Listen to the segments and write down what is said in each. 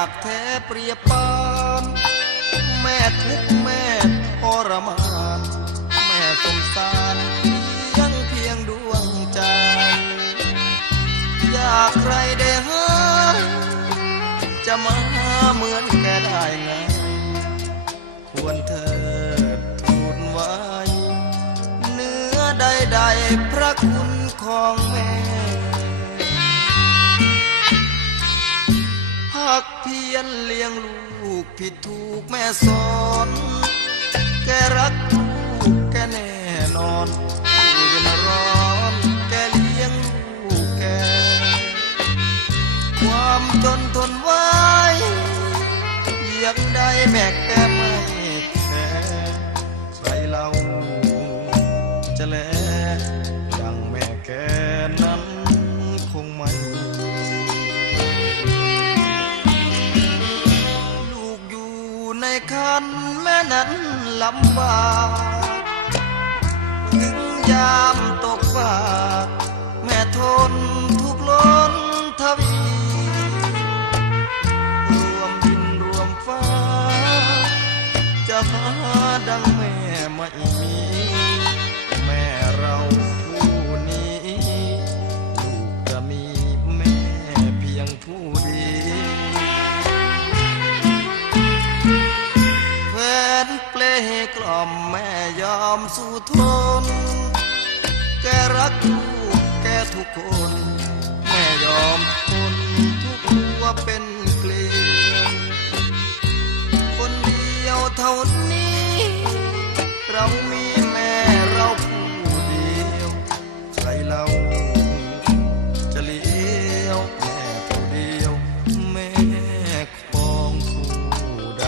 ากแท้เปรียบปานแม่ทุกแม่ทรมานแม่สงสารเพียงดวงใจอยากใครได้หาจะมาเหมือนแกได้ไงควรเธอทูลไว้เนื้อใดๆพระคุณของแม่พักเพียรเลี้ยงลูกผิดถูกแม่สอนแกรักลูกแกแน่นอนอยู่เย็นร้อนแกเลี้ยงลูกแกความจนทนไว้ยังได้แม่แกไม่แคร์ใครเล่าจะแลดังแม่แกนั้นคงไม่ลูกอยู่ในคันแม่นั้นลำบากถึงยามตกฟากแม่ทนทุกล้นทวีจะหาดังแม่ไม่มีแม่เราผู้นี้ลูกจะมีแม่เพียงผู้เดียวแฟนเปลกล่อมแม่ยอมสู้ทนแกรักลูกแกทุกคนแม่ยอมทนทุกตัวเป็นเกลียวคนเดียวเท่านี้เรามีแม่เราผู้เดียวใครเราจะเลี้ยวแม่ผู้เดียวแม่ของผู้ใด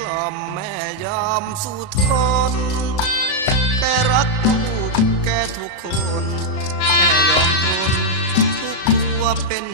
กล่อมแม่ยอมสู้ทนแกรักลูกแกทุกคนแม่ยอมทนทุกตัวเป็น